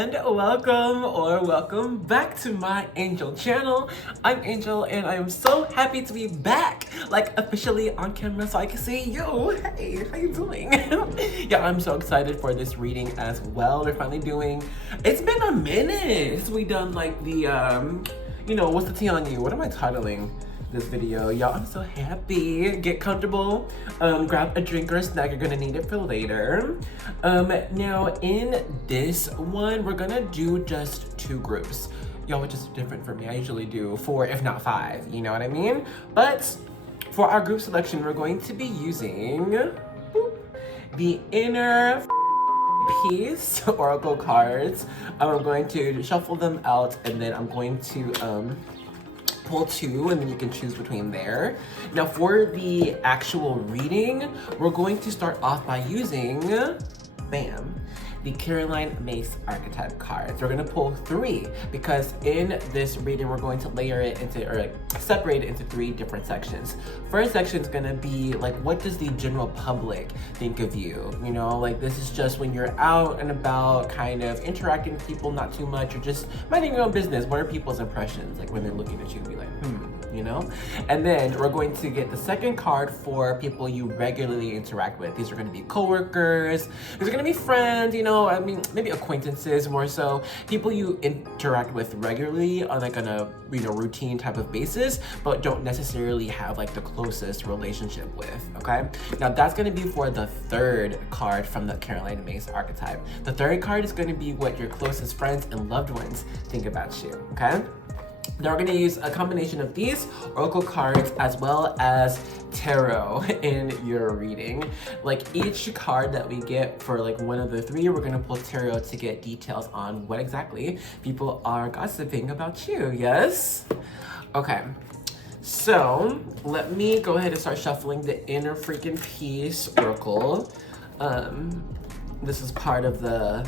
and welcome back to my Angel channel. I'm Angel and I am so happy to be back, like officially on camera so I can see you. Hey, how you doing? Yeah, I'm so excited for this reading as well. We're finally doing, it's been a minute since we done like the, what's the tea on you? What am I titling this video? Y'all, I'm so happy. Get comfortable, grab a drink or a snack, you're gonna need it for later. Now in this one, we're gonna do just 2 groups. Y'all, which is different for me. I usually do 4, if not 5, you know what I mean? But for our group selection, we're going to be using the inner peace oracle cards. I'm going to shuffle them out and then I'm going to pull 2 and then you can choose between there. Now for the actual reading, we're going to start off by using, bam, the Caroline Mace archetype cards. We're gonna pull 3 because in this reading, we're going to layer it into, or like separate it into 3 different sections. First section is gonna be like, what does the general public think of you? You know, like this is just when you're out and about, kind of interacting with people, not too much, or just minding your own business. What are people's impressions? Like when they're looking at you, be like, you know? And then we're going to get the second card for people you regularly interact with. These are gonna be coworkers, these are gonna be friends, you know, I mean, maybe acquaintances more so, people you interact with regularly on like on a, routine type of basis, but don't necessarily have like the closest relationship with, okay? Now that's gonna be for the 3rd card from the Caroline Mace archetype. The 3rd card is gonna be what your closest friends and loved ones think about you, okay? Now we're gonna use a combination of these oracle cards as well as tarot in your reading. Like each card that we get for like one of the 3, we're gonna pull tarot to get details on what exactly people are gossiping about you, yes? Okay, so let me go ahead and start shuffling the inner freaking peace oracle. This is part of the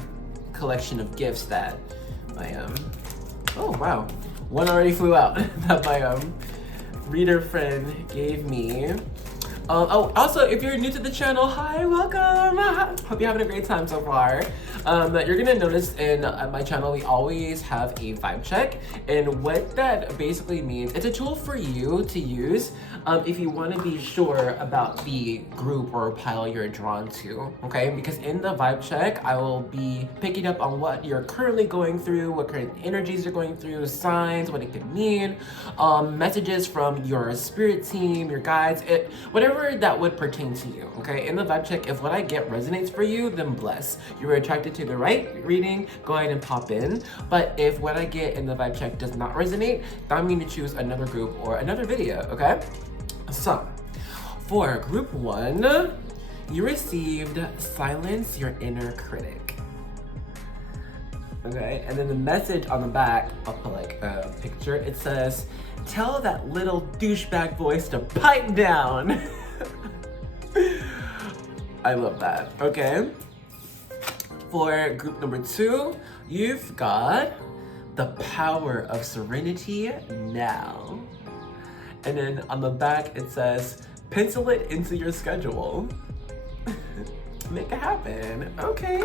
collection of gifts that I oh wow. One already flew out that my reader friend gave me. Also, if you're new to the channel, hi, welcome. Hope you're having a great time so far. You're gonna notice in my channel, we always have a vibe check. And what that basically means, it's a tool for you to use if you wanna be sure about the group or pile you're drawn to, okay? Because in the vibe check, I will be picking up on what you're currently going through, what current energies you're going through, signs, what it could mean, messages from your spirit team, your guides, whatever that would pertain to you, okay? In the vibe check, if what I get resonates for you, then bless. You were attracted to the right reading, go ahead and pop in. But if what I get in the vibe check does not resonate, then I'm going to choose another group or another video, okay? So, for group 1, you received silence your inner critic. Okay, and then the message on the back, I'll put like a picture, it says, tell that little douchebag voice to pipe down. I love that, okay? For group number 2, you've got the power of serenity now. And then on the back, it says, pencil it into your schedule. Make it happen, okay?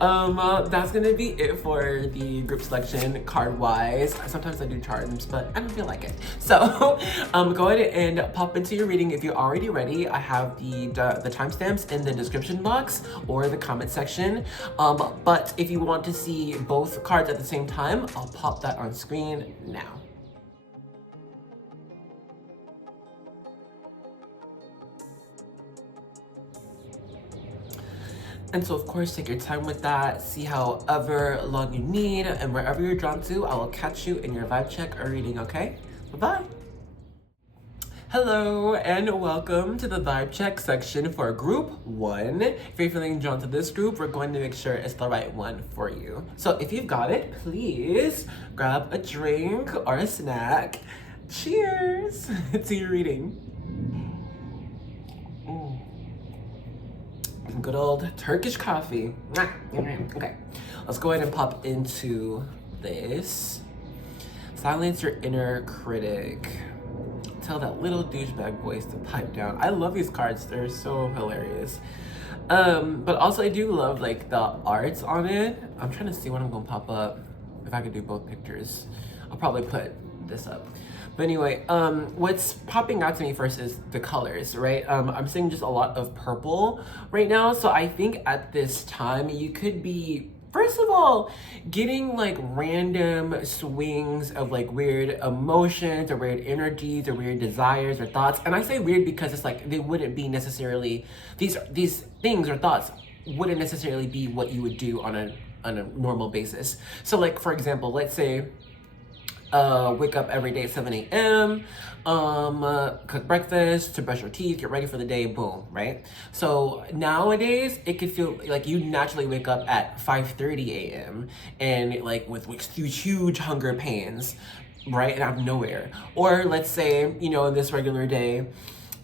That's gonna be it for the group selection card-wise. Sometimes I do charms, but I don't feel like it. So, go ahead and pop into your reading if you're already ready. I have the timestamps in the description box or the comment section. But if you want to see both cards at the same time, I'll pop that on screen now. And so of course, take your time with that, see however long you need, and wherever you're drawn to, I will catch you in your vibe check or reading, okay? Bye-bye. Hello, and welcome to the vibe check section for group 1. If you're feeling drawn to this group, we're going to make sure it's the right one for you. So if you've got it, please grab a drink or a snack. Cheers to your reading. Good old Turkish coffee. Okay, let's go ahead and pop into this. Silence your inner critic. tell that little douchebag voice to pipe down. I love these cards. They're so hilarious. But also I do love like the arts on it. I'm trying to see what I'm gonna pop up. If I could do both pictures, I'll probably put this up. But anyway, what's popping out to me first is the colors, right? I'm seeing just a lot of purple right now. So I think at this time you could be, first of all, getting like random swings of like weird emotions or weird energies or weird desires or thoughts. And I say weird because it's like they wouldn't be necessarily, these things or thoughts wouldn't necessarily be what you would do on a normal basis. So like, for example, let's say wake up every day at 7 a.m., cook breakfast, to brush your teeth, get ready for the day, boom, right? So nowadays, it could feel like you naturally wake up at 5:30 a.m. and like with huge hunger pains, right? And out of nowhere. Or let's say, you know, in this regular day,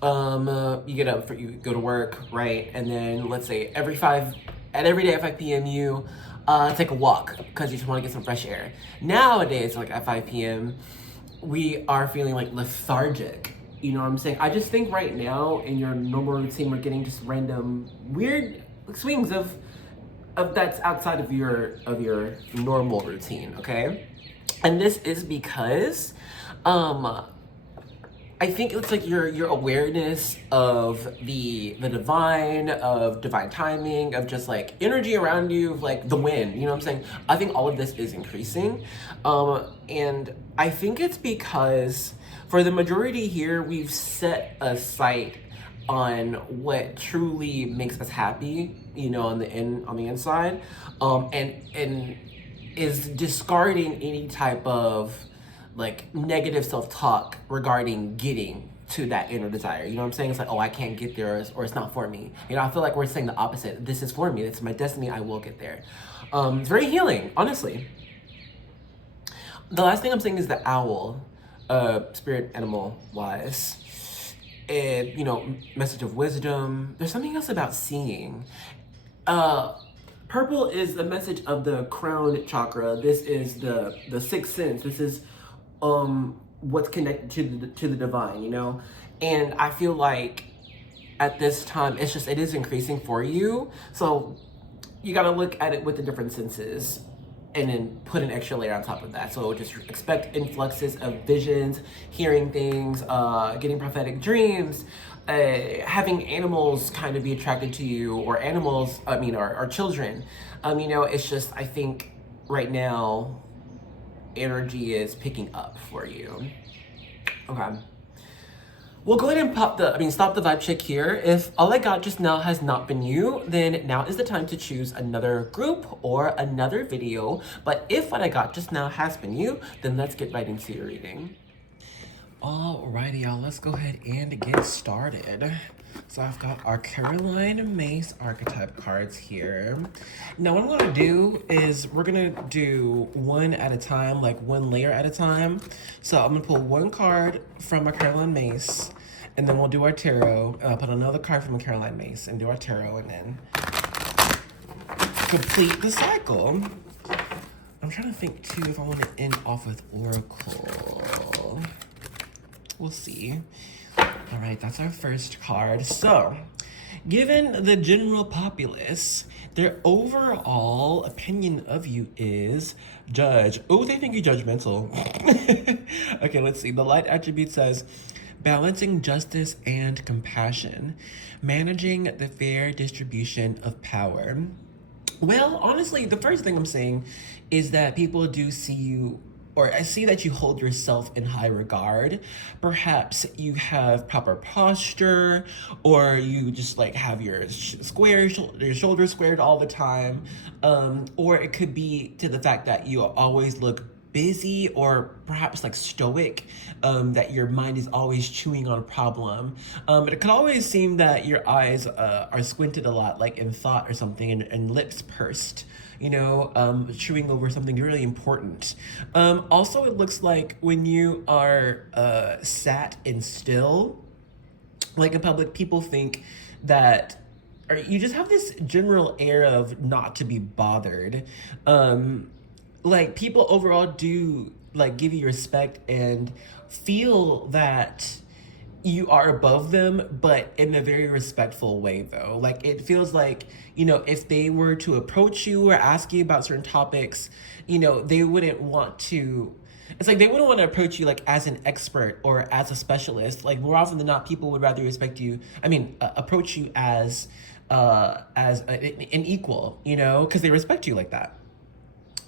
you get up, you go to work, right? And then let's say every day at 5 p.m. you take a walk because you just want to get some fresh air. Nowadays, like at 5 p.m., we are feeling like lethargic. You know what I'm saying? I just think right now in your normal routine, we're getting just random weird swings of that's outside of your normal routine, okay? And this is because I think it's like your awareness of the divine, of divine timing, of just like energy around you, of like the wind, you know what I'm saying? I think all of this is increasing. And I think it's because for the majority here, we've set a sight on what truly makes us happy, you know, on the inside, and is discarding any type of like negative self-talk regarding getting to that inner desire. You know what I'm saying? It's like, oh, I can't get there, or it's not for me. You know, I feel like we're saying the opposite. This is for me. It's my destiny. I will get there. It's very healing, honestly. The last thing I'm saying is the owl, spirit animal wise. And, you know, message of wisdom. There's something else about seeing. Purple is the message of the crown chakra. This is the sixth sense. This is what's connected to the divine, you know? And I feel like at this time, it is increasing for you. So you gotta look at it with the different senses and then put an extra layer on top of that. So just expect influxes of visions, hearing things, getting prophetic dreams, having animals kind of be attracted to you, or animals, or children. You know, it's just, I think right now, energy is picking up for you. Okay. We'll go ahead and stop the vibe check here. If all I got just now has not been you, then now is the time to choose another group or another video. But if what I got just now has been you, then let's get right into your reading. Alrighty, y'all, let's go ahead and get started. So I've got our Caroline Mace archetype cards here. Now what I'm gonna do is we're gonna do one at a time, like one layer at a time. So I'm gonna pull one card from a Caroline Mace, and then we'll do our tarot. Put another card from a Caroline Mace and do our tarot, and then complete the cycle. I'm trying to think too if I want to end off with Oracle. We'll see. All right, that's our first card. So, given the general populace, their overall opinion of you is judge. Oh, they think you're judgmental. Okay, let's see. The light attribute says, balancing justice and compassion, managing the fair distribution of power. Well, honestly, the first thing I'm saying is that people do see you, or I see that you hold yourself in high regard. Perhaps you have proper posture, or you just like have your shoulders squared all the time. Or it could be to the fact that you always look busy, or perhaps like stoic, that your mind is always chewing on a problem. But it could always seem that your eyes are squinted a lot, like in thought or something, and lips pursed, you know, chewing over something really important. Also, it looks like when you are sat and still, like in public, people think that, or you just have this general air of not to be bothered. Like people overall do like give you respect and feel that you are above them, but in a very respectful way though. Like it feels like, you know, if they were to approach you or ask you about certain topics, you know, they wouldn't want to, it's like they wouldn't want to approach you like as an expert or as a specialist. Like more often than not, people would rather respect you, approach you as an equal, you know, because they respect you like that.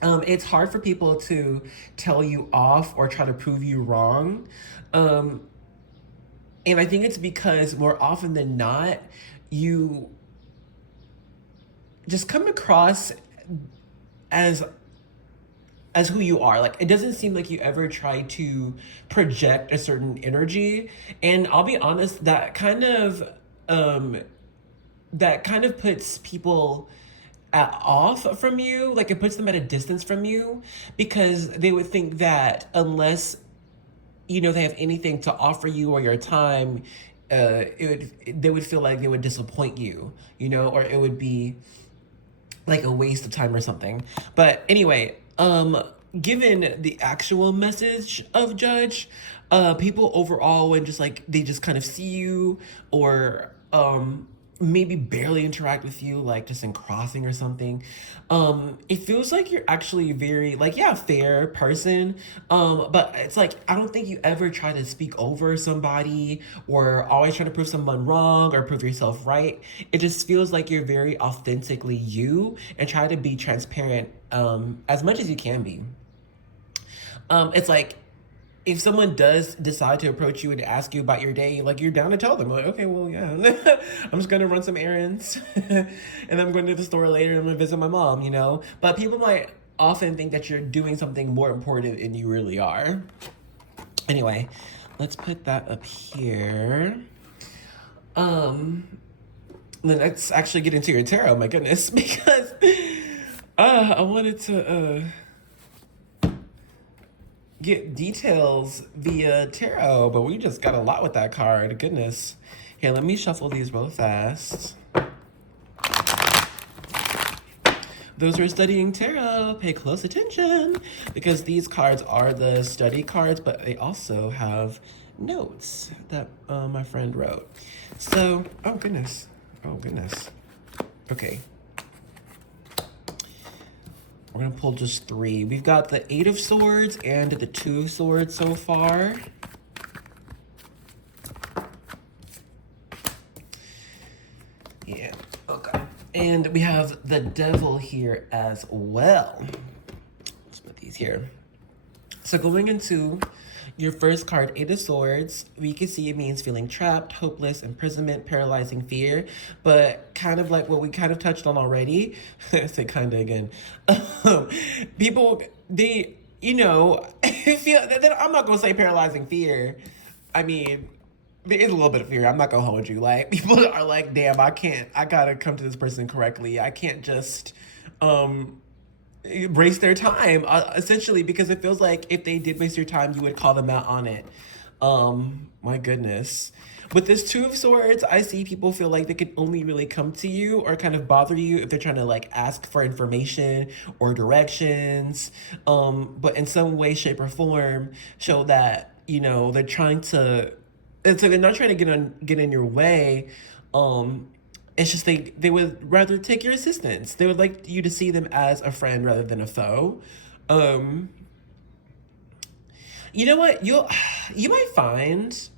It's hard for people to tell you off or try to prove you wrong. And I think it's because more often than not, you just come across as who you are. Like it doesn't seem like you ever try to project a certain energy. And I'll be honest, that kind of puts people off from you. Like it puts them at a distance from you because they would think that unless, you know, they have anything to offer you or your time, they would feel like they would disappoint you, you know, or it would be like a waste of time or something. But anyway, given the actual message of Judge, people overall, when just like they just kind of see you or maybe barely interact with you, like just in crossing or something, it feels like you're actually very like, yeah, fair person, but it's like I don't think you ever try to speak over somebody or always try to prove someone wrong or prove yourself right. It just feels like you're very authentically you and try to be transparent as much as you can be. It's like if someone does decide to approach you and ask you about your day, like you're down to tell them, like, okay, well, yeah, I'm just gonna run some errands and I'm going to the store later and I'm gonna visit my mom, you know? But people might often think that you're doing something more important than you really are. Anyway, let's put that up here. Then let's actually get into your tarot, my goodness, because I wanted to get details via tarot, but we just got a lot with that card. Goodness. Here, let me shuffle these real fast. Those who are studying tarot, pay close attention because these cards are the study cards, but they also have notes that my friend wrote. So, oh goodness. Okay. We're gonna pull just 3. We've got the 8 of Swords and the 2 of Swords so far. Yeah, okay. And we have the Devil here as well. Let's put these here. So going into your first card, 8 of Swords, we can see it means feeling trapped, hopeless, imprisonment, paralyzing fear, but kind of like what we kind of touched on already. I say kind of again. People, they, you know, feel, I'm not going to say paralyzing fear. I mean, there is a little bit of fear. I'm not going to hold you. Like, people are like, damn, I got to come to this person correctly. I can't just, waste their time, essentially, because it feels like if they did waste your time, you would call them out on it. My goodness. With this 2 of Swords, I see people feel like they can only really come to you or kind of bother you if they're trying to like ask for information or directions, but in some way, shape, or form show that, you know, they're trying to, it's like they're not trying to get in your way. It's just they would rather take your assistance. They would like you to see them as a friend rather than a foe. You know what? You might find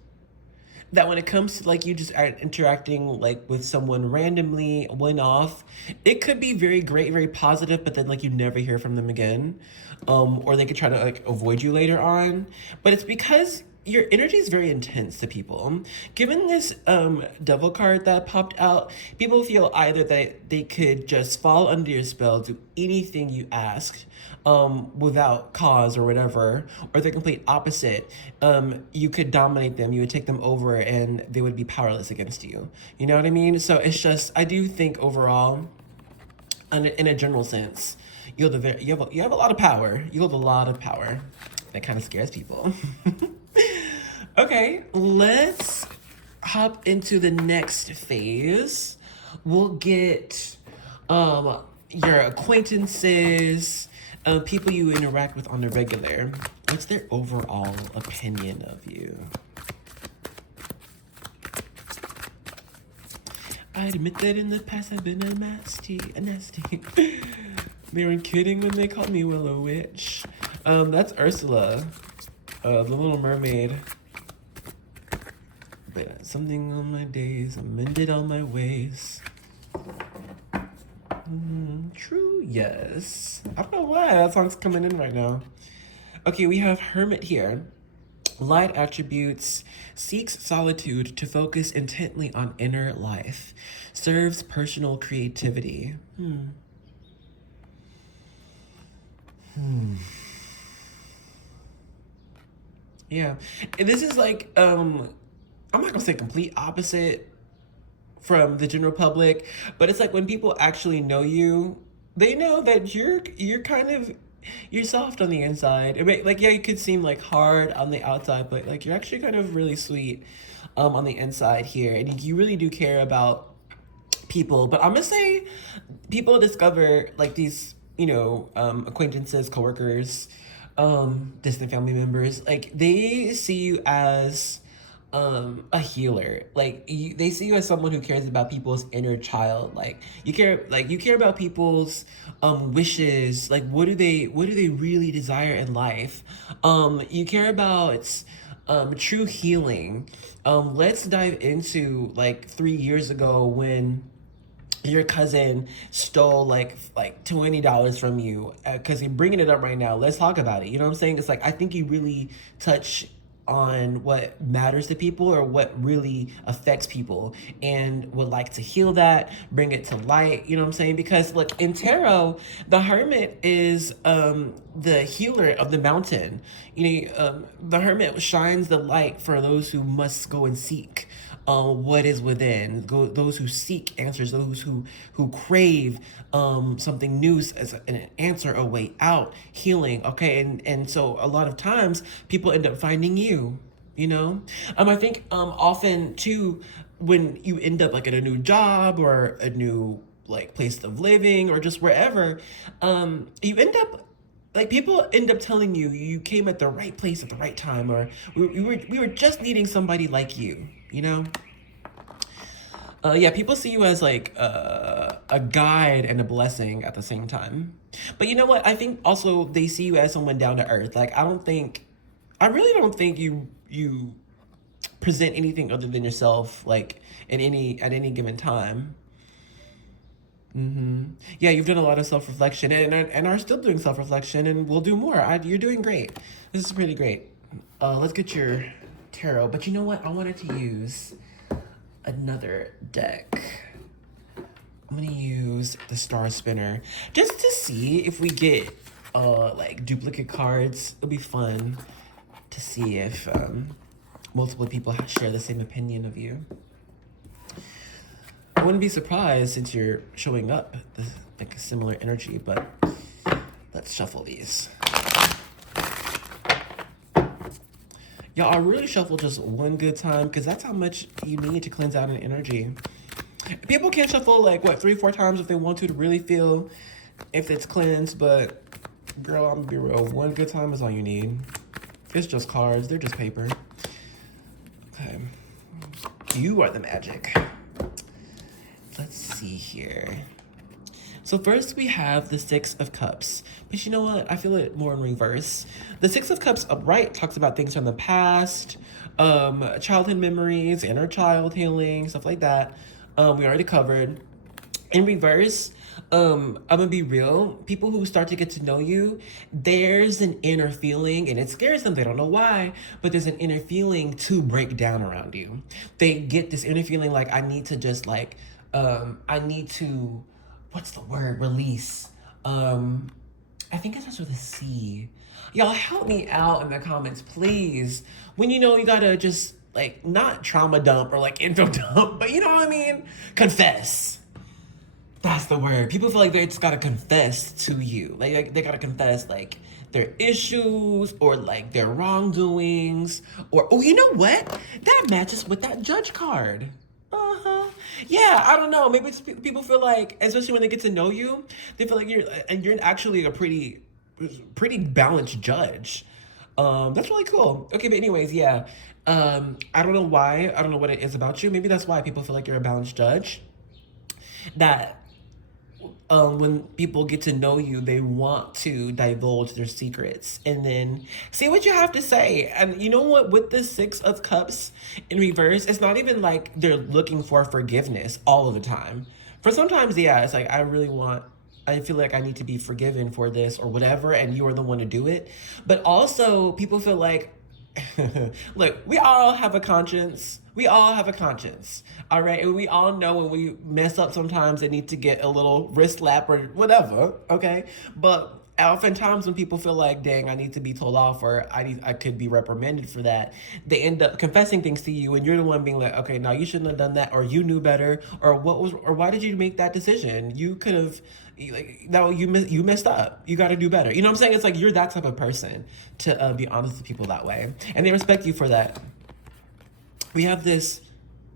that when it comes to like you just interacting like with someone randomly, one off, it could be very great, very positive, but then like you never hear from them again. Or they could try to like avoid you later on. But it's because your energy is very intense to people. Given this Devil card that popped out, people feel either that they could just fall under your spell, do anything you ask without cause or whatever, or the complete opposite. You could dominate them, you would take them over, and they would be powerless against you. You know what I mean? So it's just, I do think overall, in a general sense, you have a lot of power. You hold a lot of power. That kind of scares people. Okay, let's hop into the next phase. We'll get your acquaintances, people you interact with on the regular. What's their overall opinion of you? I admit that in the past I've been a nasty. They weren't kidding when they called me Willow Witch. That's Ursula, the Little Mermaid. But something on my days, amended all my ways. True, yes. I don't know why that song's coming in right now. Okay, we have Hermit here. Light attributes, seeks solitude to focus intently on inner life, serves personal creativity. Yeah, and this is like, I'm not gonna say complete opposite from the general public, but it's like when people actually know you, they know that you're kind of, you're soft on the inside. Like, yeah, you could seem like hard on the outside, but like you're actually kind of really sweet on the inside here, and you really do care about people. But I'm gonna say people discover like these, you know, acquaintances, coworkers, distant family members, like they see you as a healer. Like they see you as someone who cares about people's inner child. Like you care about people's wishes. Like what do they really desire in life? You care about true healing. Let's dive into like 3 years ago when your cousin stole like $20 from you, because you're bringing it up right now. Let's talk about it. You know what I'm saying? It's like, I think you really touch on what matters to people or what really affects people, and would like to heal that, bring it to light. You know what I'm saying? Because look, in tarot, the Hermit is the healer of the mountain. You know, the Hermit shines the light for those who must go and seek what is within. Those who seek answers, those who crave something new as an answer, a way out, healing. Okay, and so a lot of times people end up finding you. You know, I think often too, when you end up like at a new job or a new like place of living or just wherever, you end up, like people end up telling you you came at the right place at the right time, or we were just needing somebody like you, you know? Yeah, people see you as like a guide and a blessing at the same time. But you know what? I think also they see you as someone down to earth. Like I really don't think you present anything other than yourself, like at any given time. Yeah, you've done a lot of self-reflection and are still doing self-reflection, and will do more. You're doing great. This is pretty great. Let's get your tarot. But you know what? I wanted to use another deck. I'm gonna use the Star Spinner just to see if we get like duplicate cards. It'll be fun to see if multiple people share the same opinion of you. I wouldn't be surprised since you're showing up like a similar energy, but let's shuffle these. Y'all, I really shuffle just one good time because that's how much you need to cleanse out an energy. People can shuffle like what, 3 or 4 times if they want to really feel if it's cleansed, but girl, I'm gonna be real, one good time is all you need. It's just cards, they're just paper. Okay, you are the magic. Let's see here. So first we have the 6 of Cups. But you know what? I feel it more in reverse. The 6 of Cups upright talks about things from the past, childhood memories, inner child healing, stuff like that. We already covered. In reverse, I'm gonna be real. People who start to get to know you, there's an inner feeling, and it scares them. They don't know why, but there's an inner feeling to break down around you. They get this inner feeling like, I need to just like, I need to, what's the word? Release. I think it starts with a C. Y'all help me out in the comments, please. When you know you gotta just like, not trauma dump or like info dump, but you know what I mean? Confess. That's the word. People feel like they just gotta confess to you. Like they gotta confess like their issues or like their wrongdoings, or, oh, you know what? That matches with that Judge card. Yeah, I don't know. Maybe it's people feel like, especially when they get to know you, they feel like you're actually a pretty balanced judge. That's really cool. Okay, but anyways, yeah. I don't know why. I don't know what it is about you. Maybe that's why people feel like you're a balanced judge. that when people get to know you, they want to divulge their secrets and then see what you have to say. And you know what? With the Six of Cups in reverse, it's not even like they're looking for forgiveness all of the time. For sometimes, yeah, it's like I feel like I need to be forgiven for this or whatever, and you are the one to do it. But also, people feel like, look, we all have a conscience. We all have a conscience. All right. And we all know when we mess up sometimes and need to get a little wrist slap or whatever. Okay. But oftentimes when people feel like, dang, I need to be told off or I could be reprimanded for that, they end up confessing things to you and you're the one being like, okay, now you shouldn't have done that, or you knew better, or why did you make that decision? You could have, like, no, you messed up. You got to do better. You know what I'm saying? It's like you're that type of person to be honest with people that way, and they respect you for that. We have this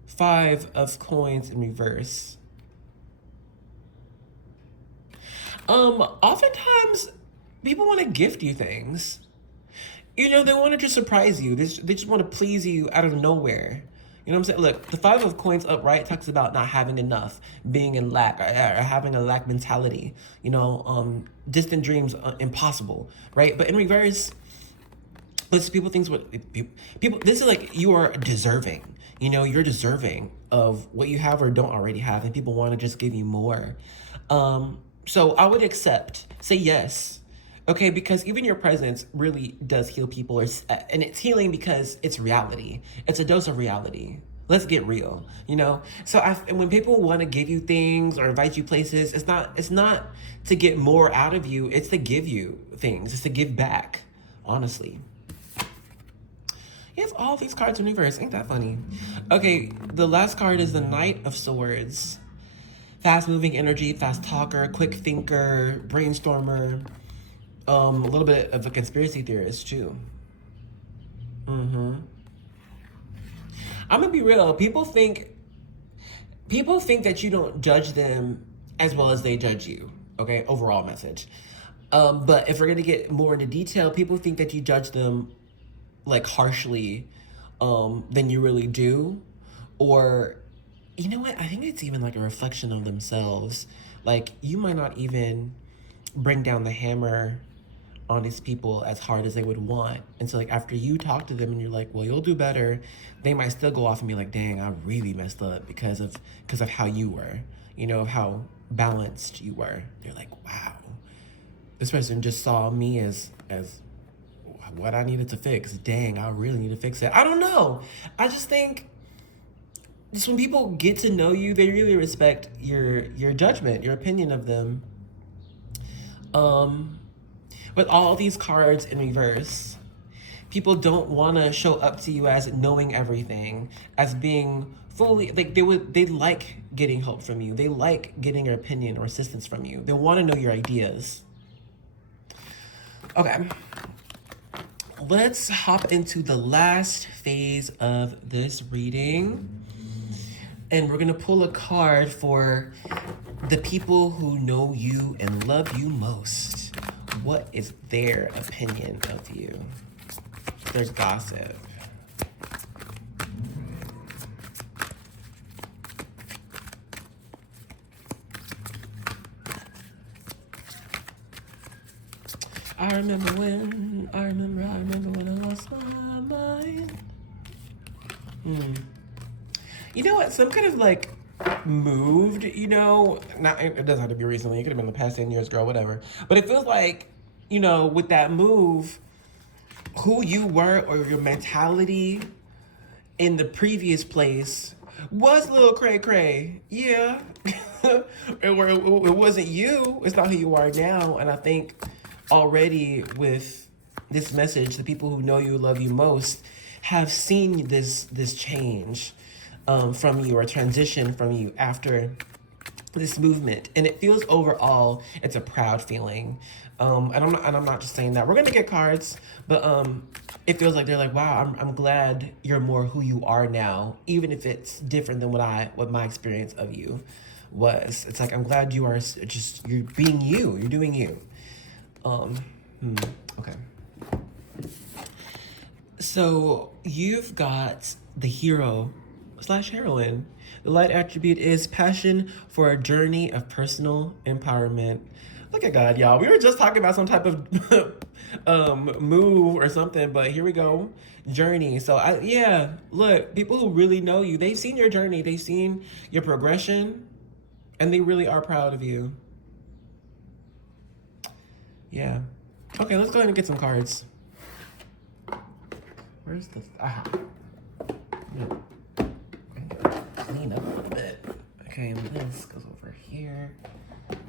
Five of Coins in reverse. Oftentimes people want to gift you things. You know, they want to just surprise you. They just want to please you out of nowhere. You know what I'm saying? Look, the Five of Coins upright talks about not having enough, being in lack, or having a lack mentality. You know, distant dreams, impossible, right? But in reverse, listen, people think what people. This is like you are deserving. You know, you're deserving of what you have or don't already have, and people want to just give you more. So I would say yes. Okay, because even your presence really does heal people, and it's healing because it's reality. It's a dose of reality. Let's get real, you know? So when people want to give you things or invite you places, it's not to get more out of you, it's to give you things. It's to give back, honestly. You have all these cards in reverse. Ain't that funny? Okay, the last card is the Knight of Swords. Fast-moving energy, fast talker, quick thinker, brainstormer. A little bit of a conspiracy theorist too. I'm gonna be real. People think that you don't judge them as well as they judge you. Okay, overall message. But if we're gonna get more into detail, people think that you judge them like harshly than you really do, or you know what? I think it's even like a reflection of themselves. Like you might not even bring down the hammer on these people as hard as they would want. And so like after you talk to them and you're like, well, you'll do better, they might still go off and be like, dang, I really messed up because of how you were, you know, of how balanced you were. They're like, wow, this person just saw me as what I needed to fix. Dang, I really need to fix it. I don't know. I just think just when people get to know you, they really respect your judgment, your opinion of them. With all these cards in reverse, people don't want to show up to you as knowing everything, as being fully, like they like getting help from you. They like getting your opinion or assistance from you. They want to know your ideas. Okay. Let's hop into the last phase of this reading. And we're going to pull a card for the people who know you and love you most. What is their opinion of you? Their gossip. I remember when I lost my mind. You know what? Some kind of like moved, you know, not, it doesn't have to be recently. It could have been the past 10 years, girl, whatever. But it feels like, you know, with that move, who you were or your mentality in the previous place was a little cray-cray. Yeah. it wasn't you. It's not who you are now. And I think already with this message, the people who know you, love you most, have seen this change from you, or transition from you after this movement. And it feels overall, it's a proud feeling. And I'm not just saying that. We're gonna get cards, but it feels like they're like, wow, I'm glad you're more who you are now, even if it's different than what my experience of you was. It's like, I'm glad you are you're being you, you're doing you. Okay. So you've got the Hero slash heroine. The light attribute is passion for a journey of personal empowerment. Look at God, y'all. We were just talking about some type of move or something, but here we go. Journey. So yeah, look, people who really know you, they've seen your journey, they've seen your progression, and they really are proud of you. Yeah. Okay, let's go ahead and get some cards. Where's the clean up a little bit. Okay, and this goes over here.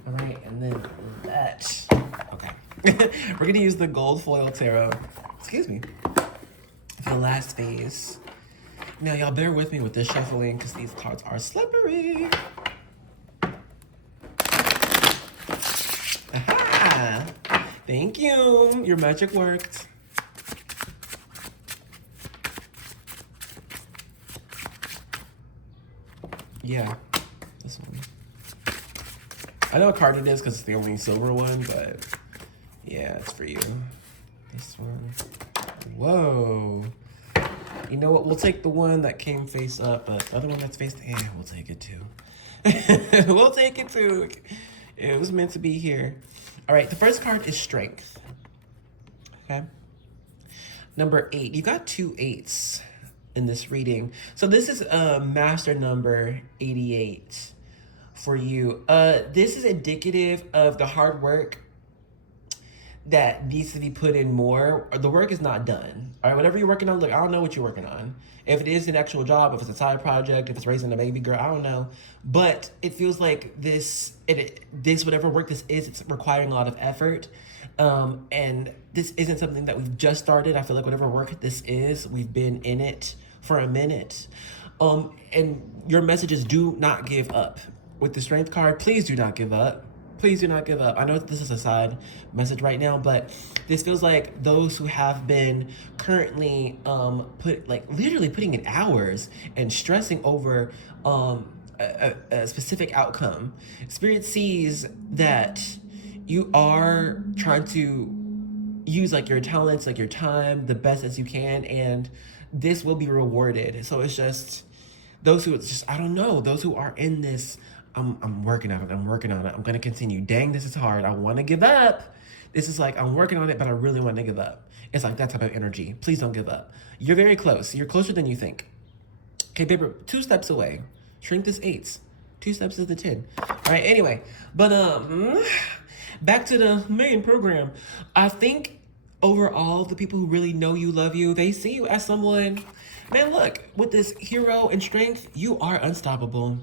All right, and then that. Okay. We're gonna use the gold foil tarot. Excuse me. For the last phase. Now, y'all bear with me with this shuffling because these cards are slippery. Aha! Thank you. Your magic worked. Yeah, this one. I know what card it is because it's the only silver one, but yeah, it's for you. This one. Whoa. You know what? We'll take the one that came face up, but the other one that's face down, we'll take it too. We'll take it too. It was meant to be here. All right, the first card is strength. Okay. Number 8. You got 2 8s in this reading. So this is master number 88 for you. This is indicative of the hard work that needs to be put in more. The work is not done. All right, whatever you're working on, look, I don't know what you're working on. If it is an actual job, if it's a side project, if it's raising a baby girl, I don't know. But it feels like this whatever work this is, it's requiring a lot of effort. And this isn't something that we've just started. I feel like whatever work this is, we've been in it for a minute. And your message is do not give up. With the strength card, please do not give up. Please do not give up. I know this is a side message right now, but this feels like those who have been currently literally putting in hours and stressing over a specific outcome. Spirit sees that you are trying to use like your talents, like your time, the best as you can, and this will be rewarded. So it's just those who I don't know, those who are in this. I'm working on it. I'm working on it. I'm going to continue. Dang, this is hard. I want to give up. This is like, I'm working on it, but I really want to give up. It's like that type of energy. Please don't give up. You're very close. You're closer than you think. Okay, paper, 2 steps away. Shrink this 8s. 2 steps is the 10. All right, anyway. But back to the main program. I think overall, the people who really know you, love you, they see you as someone, man, look, with this hero and strength, you are unstoppable.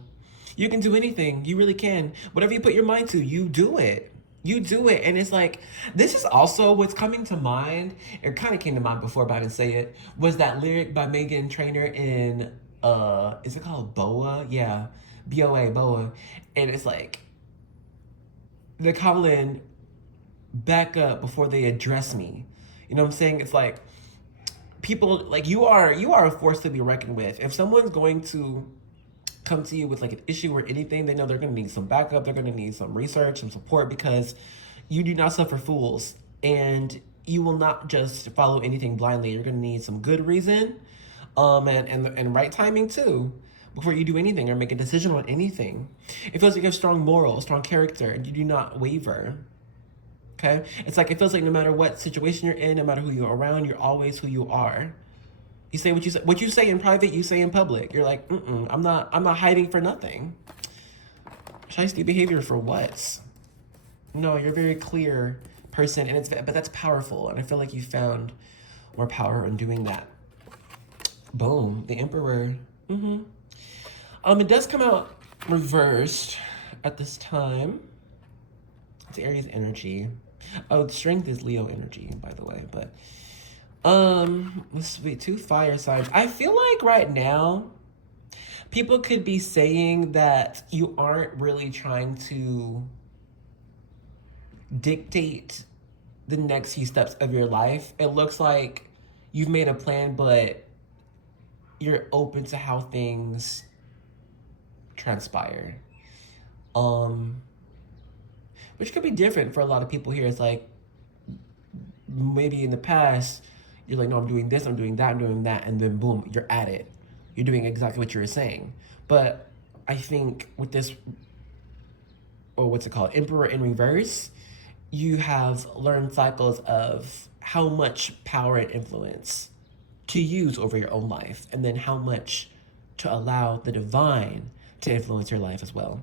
You can do anything. You really can. Whatever you put your mind to, you do it. You do it. And it's like, this is also what's coming to mind. It kind of came to mind before, but I didn't say it. Was that lyric by Megan Trainor in, is it called Boa? Yeah. B-O-A, Boa. And it's like, they're calling back up before they address me. You know what I'm saying? It's like, people, like, you are a force to be reckoned with. If someone's going to come to you with like an issue or anything, they know they're going to need some backup, they're going to need some research, some support, because you do not suffer fools, and you will not just follow anything blindly. You're going to need some good reason, and right timing too, before you do anything or make a decision on anything. It feels like you have strong morals, strong character, and you do not waver. Okay, it's like it feels like no matter what situation you're in, no matter who you're around, you're always who you are. You say what you say. What you say in private, you say in public. You're like, I'm not hiding for nothing. Shiesty behavior for what? No, you're a very clear person, and but that's powerful, and I feel like you found more power in doing that. Boom, the Emperor. It does come out reversed at this time. It's Aries energy. Oh, strength is Leo energy, by the way, but. Let's see, 2 fire signs. I feel like right now, people could be saying that you aren't really trying to dictate the next few steps of your life. It looks like you've made a plan, but you're open to how things transpire. Which could be different for a lot of people here. It's like, maybe in the past, you're like, no, I'm doing this, I'm doing that, I'm doing that, and then boom, you're at it. you're doing exactly what you were saying. But I think with this, or what's it called, Emperor in reverse, you have learned cycles of how much power and influence to use over your own life, and then how much to allow the divine to influence your life as well.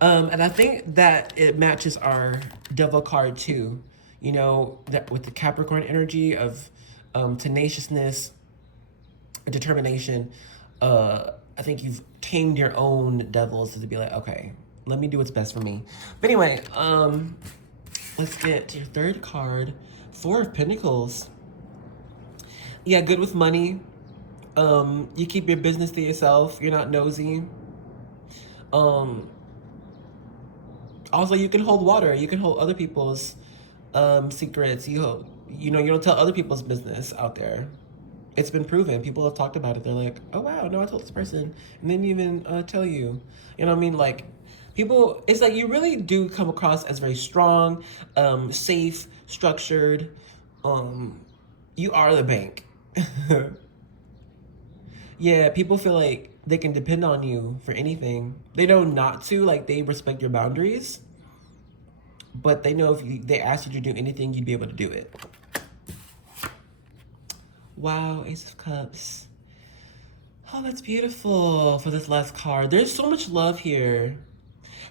And I think that it matches our devil card too, you know, that with the Capricorn energy of tenaciousness, determination. I think you've tamed your own devils to be like, okay, let me do what's best for me. But anyway, let's get your third card, Four of Pentacles. Yeah, good with money. You keep your business to yourself. You're not nosy. Also, you can hold water. You can hold other people's secrets. You know, you don't tell other people's business out there. It's been proven. People have talked about it. They're like, oh wow, no, I told this person, and they didn't even tell you. You know what I mean? Like, people, it's like you really do come across as very strong, safe, structured. You are the bank. Yeah, people feel like they can depend on you for anything. They know not to, like, they respect your boundaries, but they know if they ask you to do anything, you'd be able to do it. Wow, Ace of Cups. Oh, that's beautiful for this last card. There's so much love here.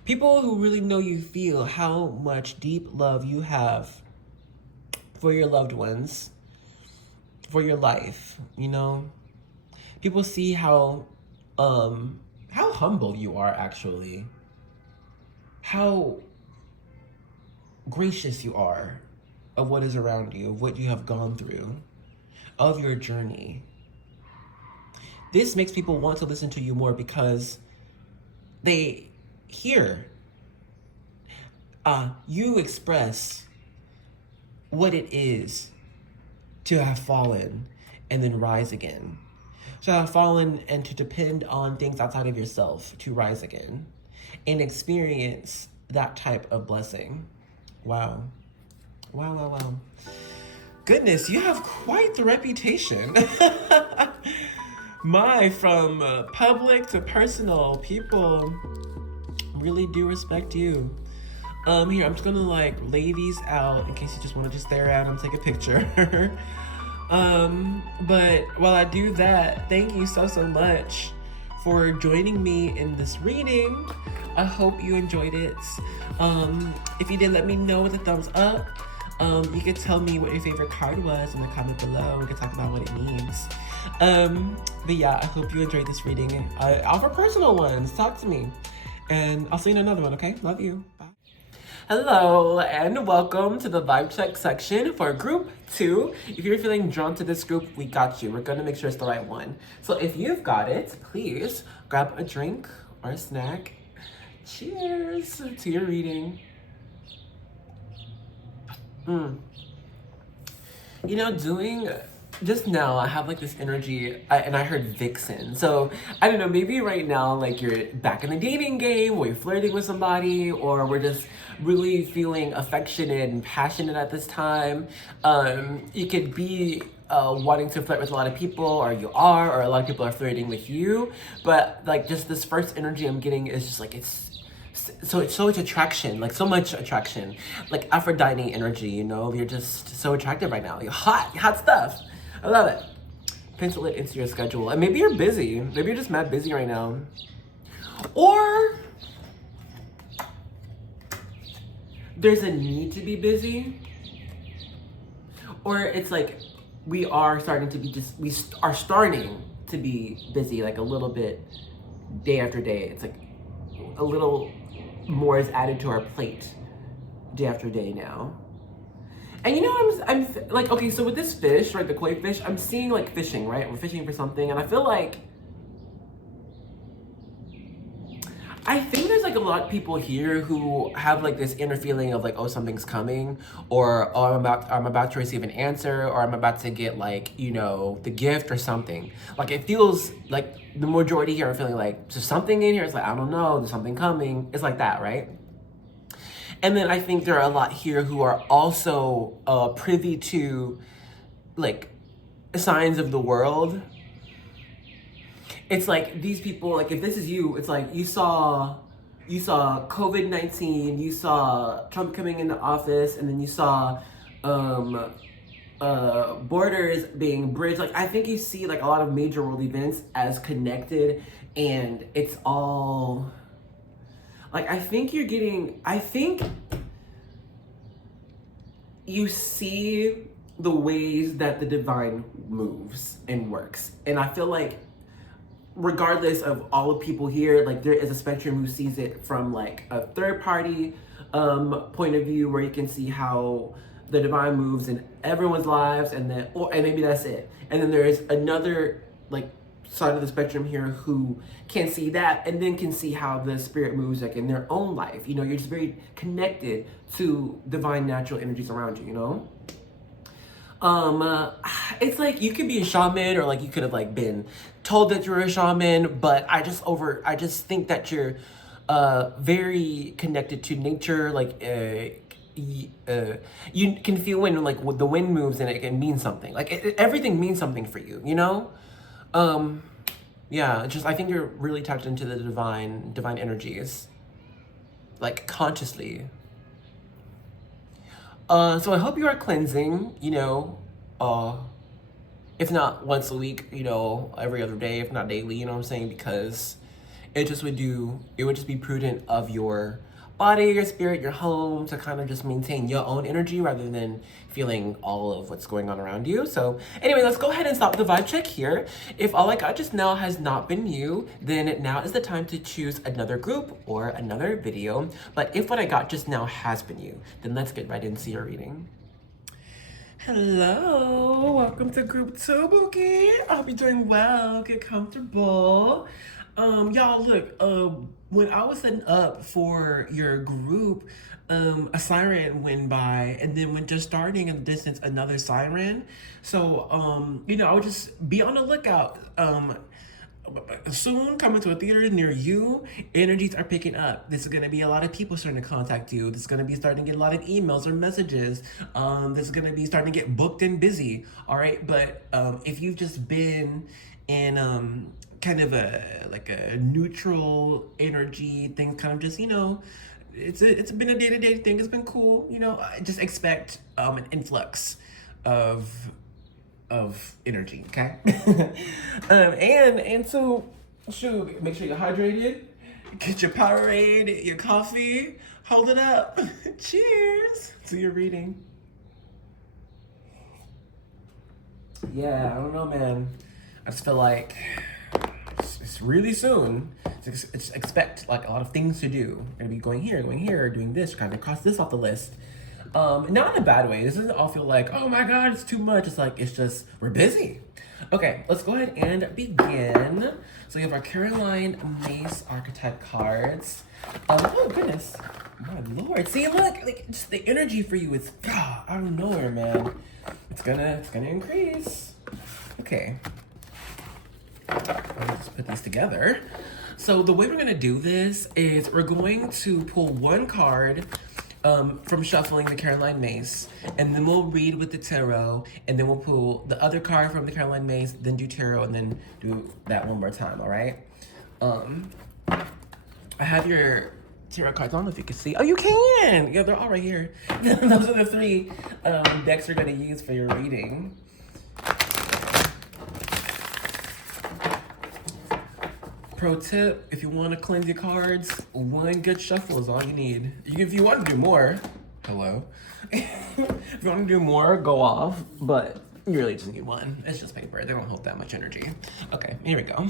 People who really know you feel how much deep love you have for your loved ones, for your life, you know? People see how humble you are, actually. How gracious you are of what is around you, of what you have gone through, of your journey. This makes people want to listen to you more because they hear you express what it is to have fallen and then rise again. To have fallen and to depend on things outside of yourself to rise again and experience that type of blessing. Wow. Wow, wow, wow. Goodness, you have quite the reputation. From public to personal, people really do respect you. Here, I'm just gonna like lay these out in case you just want to just stare at them, take a picture. But while I do that, thank you so much for joining me in this reading. I hope you enjoyed it. If you did, let me know with a thumbs up. You could tell me what your favorite card was in the comment below. We could talk about what it means. But yeah, I hope you enjoyed this reading. I offer personal ones. Talk to me. And I'll see you in another one, okay? Love you. Bye. Hello, and welcome to the vibe check section for group 2. If you're feeling drawn to this group, we got you. We're gonna make sure it's the right one. So if you've got it, please grab a drink or a snack. Cheers to your reading. You know, just now, I have like this energy, and I heard vixen. So I don't know, maybe right now, like you're back in the dating game, or you're flirting with somebody, or we're just really feeling affectionate and passionate at this time. You could be wanting to flirt with a lot of people, or you are, or a lot of people are flirting with you. But like just this first energy I'm getting is just like, it's so much attraction, like so much attraction, like Aphrodite energy, you know? You're just so attractive right now. You're hot stuff. I love it. Pencil it into your schedule. And maybe you're busy. Maybe you're just mad busy right now. Or there's a need to be busy. Or it's like we are starting to be busy like a little bit day after day. It's like a little more is added to our plate day after day now. And you know, I'm like, okay, so with this fish, right, the koi fish, I'm seeing like fishing, right? We're fishing for something, and I feel like, I think there's like a lot of people here who have like this inner feeling of like, oh, something's coming, or oh, I'm about to receive an answer, or I'm about to get like, you know, the gift or something. Like it feels like the majority here are feeling like there's something in here. It's like, I don't know, there's something coming. It's like that, right? And then I think there are a lot here who are also privy to like signs of the world. it's like these people, like if this is you, it's like you saw COVID-19, you saw Trump coming into office, and then you saw borders being bridged. Like I think you see like a lot of major world events as connected, and it's all like I think you see the ways that the divine moves and works. And I feel like regardless of all the people here, like there is a spectrum who sees it from like a third party point of view, where you can see how the divine moves in everyone's lives, and then and maybe that's it. And then there is another like side of the spectrum here who can see that, and then can see how the spirit moves like in their own life. You know, you're just very connected to divine natural energies around you, you know? It's like you could be a shaman, or like you could have like been told that you're a shaman, but I just think that you're very connected to nature. Like you can feel when like the wind moves, and it can mean something. Like everything means something for you, you know? Yeah, just I think you're really tapped into the divine energies, like consciously. So I hope you are cleansing, you know, if not once a week, you know, every other day, if not daily, you know what I'm saying? Because it would just be prudent of your body, your spirit, your home to kind of just maintain your own energy rather than feeling all of what's going on around you. So anyway, let's go ahead and stop the vibe check here. If all I got just now has not been you, then now is the time to choose another group or another video. But if what I got just now has been you, then let's get right into your reading. Hello, welcome to group 2, Bookie. I hope you're doing well, get comfortable. Y'all look, when I was setting up for your group, a siren went by, and then when just starting in the distance, another siren. So, you know, I would just be on the lookout. Soon coming to a theater near you, energies are picking up. This is going to be a lot of people starting to contact you. This is going to be starting to get a lot of emails or messages. This is going to be starting to get booked and busy. All right. But if you've just been in kind of a neutral energy, things kind of just, you know, it's been a day-to-day thing. It's been cool. You know, just expect an influx of energy, okay? And so, shoot, make sure you're hydrated, get your Powerade, your coffee, hold it up. Cheers to your reading. Yeah, I don't know, man. I just feel like it's really soon. Just expect like a lot of things to do. We're gonna be going here, doing this, kind of cross this off the list. Not in a bad way. This doesn't all feel like, oh my God, it's too much. It's like, it's just, we're busy. Okay, let's go ahead and begin. So we have our Caroline Mace archetype cards. Oh goodness, my Lord. See, look, like just the energy for you is out of nowhere, man. It's gonna increase. Okay. Let's just put these together. So the way we're gonna do this is we're going to pull one card from shuffling the Caroline Mace, and then we'll read with the tarot, and then we'll pull the other card from the Caroline Mace, then do tarot, and then do that one more time, all right? I have your tarot cards. I don't know if you can see. Oh, you can! Yeah, they're all right here. Those are the 3 decks we're gonna use for your reading. Pro tip, if you want to cleanse your cards, one good shuffle is all you need. If you want to do more, hello. If you want to do more, go off, but you really just need one. It's just paper. They don't hold that much energy. Okay, here we go.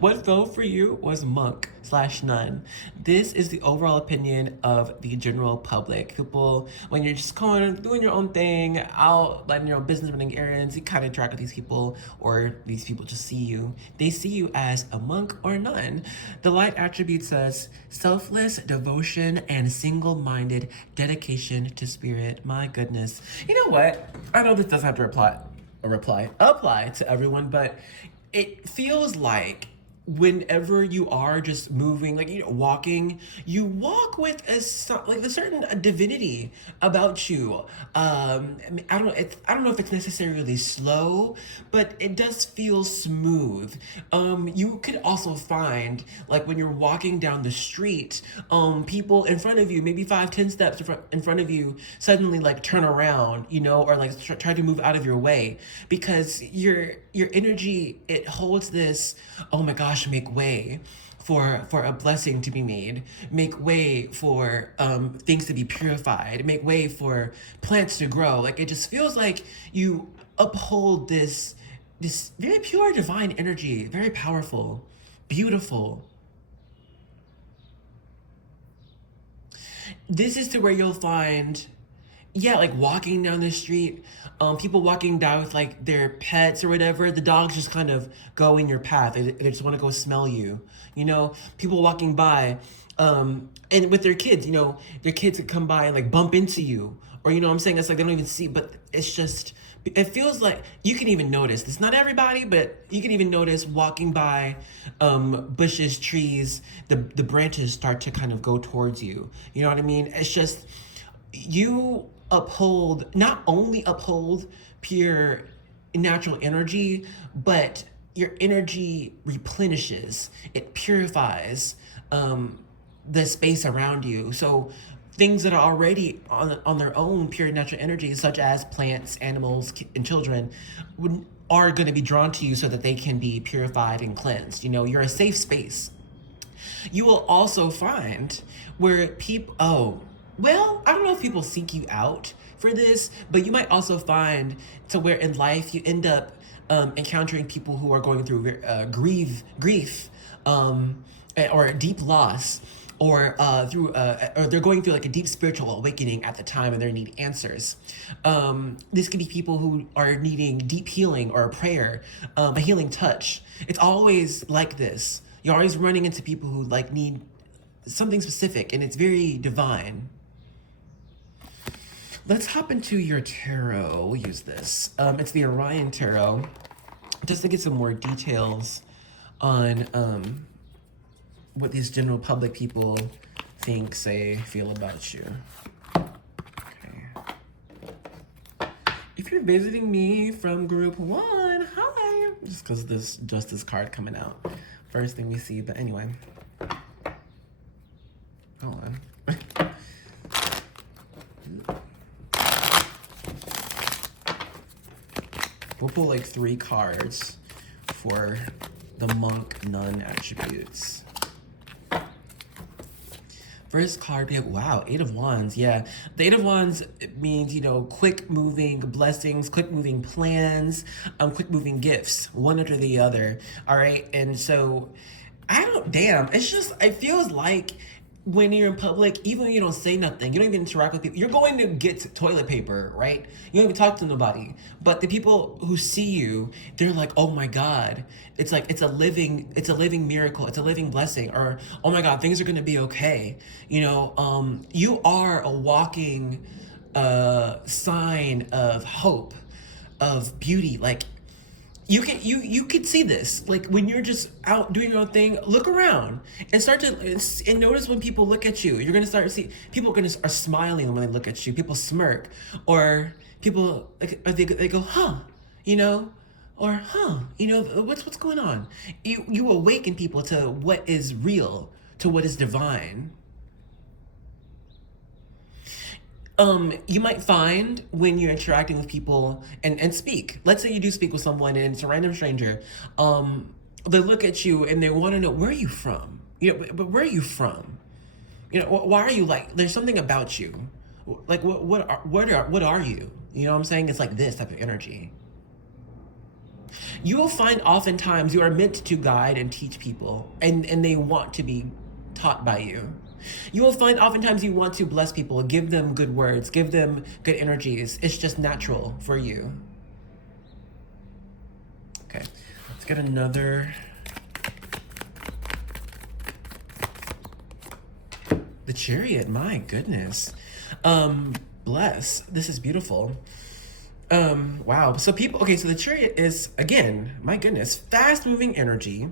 What fell for you was monk/nun. This is the overall opinion of the general public. People, when you're just going, doing your own thing, out, letting your own business, running errands, you kind of interact with these people, or these people just see you. They see you as a monk or a nun. The light attribute says selfless devotion and single-minded dedication to spirit. My goodness. You know what? I know this doesn't have to apply to everyone, but it feels like whenever you are just moving, like, walking, you walk with like a certain divinity about you. I don't know if it's necessarily slow, but it does feel smooth. You could also find, like, when you're walking down the street, people in front of you, maybe 5, 10 steps in front of you, suddenly like turn around, or like try to move out of your way, because your energy, it holds this, oh my gosh, make way for a blessing to be made, make way for things to be purified, make way for plants to grow. Like, it just feels like you uphold this very pure divine energy, very powerful, beautiful. This is to where you'll find, yeah, like walking down the street, people walking down with like their pets or whatever. The dogs just kind of go in your path. They just want to go smell you. People walking by, and with their kids. Their kids could come by and like bump into you, or what I'm saying, it's like they don't even see. But it's just, it feels like you can even notice. It's not everybody, but you can even notice walking by, bushes, trees. The branches start to kind of go towards you. You know what I mean? It's just, you not only uphold pure natural energy, but your energy replenishes, it purifies the space around you. So things that are already on their own pure natural energy, such as plants, animals, and children, are going to be drawn to you so that they can be purified and cleansed. You're a safe space. You will also find where people, well, I don't know if people seek you out for this, but you might also find to where in life you end up encountering people who are going through grief, or deep loss, or or they're going through like a deep spiritual awakening at the time, and they need answers. This could be people who are needing deep healing or a prayer, a healing touch. It's always like this. You're always running into people who like need something specific, and it's very divine. Let's hop into your tarot. We'll use this. It's the Orion Tarot, just to get some more details on what these general public people think, say, feel about you. Okay. If you're visiting me from group 1, hi! Just because this Justice card coming out. First thing we see, but anyway. Hold on. We'll pull like 3 cards for the monk nun attributes. First card, we have, wow, 8 of Wands. Yeah, the 8 of Wands means, quick moving blessings, quick moving plans, quick moving gifts, one after the other. All right, and so it's just, it feels like when you're in public, even when you don't say nothing, you don't even interact with people, you're going to get toilet paper, right? You don't even talk to nobody. But the people who see you, they're like, oh my God, it's like, it's a living miracle, it's a living blessing, or, oh my God, things are gonna be okay. You are a walking sign of hope, of beauty. Like, you could see this, like, when you're just out doing your own thing. Look around and start to and notice when people look at you. You're gonna start to see people are smiling when they look at you. People smirk, or people they go, huh, or huh, what's going on. You awaken people to what is real, to what is divine. You might find when you're interacting with people and speak, let's say you do speak with someone and it's a random stranger, they look at you and they want to know, where are you from? But where are you from? Why are you like, there's something about you. Like, what are you? You know what I'm saying? It's like this type of energy. You will find oftentimes you are meant to guide and teach people, and they want to be taught by you. You will find oftentimes you want to bless people, give them good words, give them good energies. It's just natural for you. Okay, let's get another. The Chariot, my goodness. Bless, this is beautiful. Wow. So people, okay, so the chariot is, again, my goodness, fast moving energy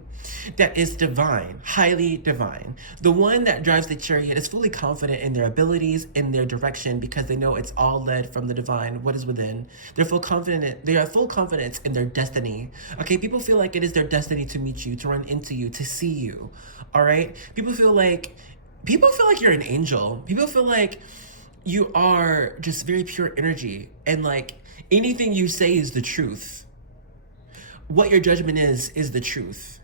that is divine, highly divine. The one that drives the chariot is fully confident in their abilities, in their direction, because they know it's all led from the divine, what is within. They are full confidence in their destiny. Okay, people feel like it is their destiny to meet you, to run into you, to see you. All right? People feel like you're an angel. People feel like you are just very pure energy, and like anything you say is the truth. What your judgment is the truth.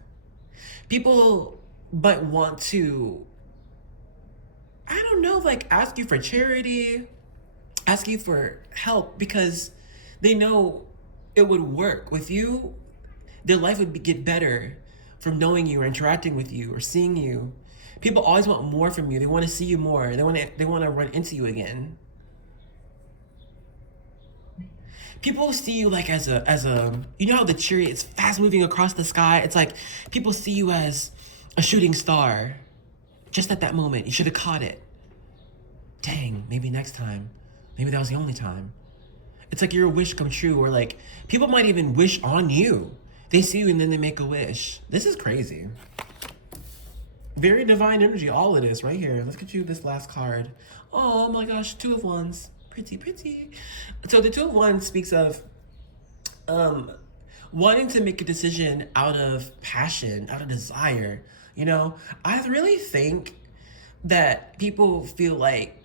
People might want to, I don't know, like ask you for charity, ask you for help because they know it would work with you. Their life would get better from knowing you or interacting with you or seeing you. People always want more from you. They want to see you more. They want to run into you again. People see you like as a you know how the chariot is fast moving across the sky? It's like people see you as a shooting star. Just at that moment, you should have caught it. Dang, maybe next time. Maybe that was the only time. It's like your wish come true, or like people might even wish on you. They see you and then they make a wish. This is crazy. Very divine energy, all it is right here. Let's get you this last card. Oh my gosh, Two of Wands. Pretty. So the Two of Wands speaks of wanting to make a decision out of passion, out of desire. You know, I really think that people feel like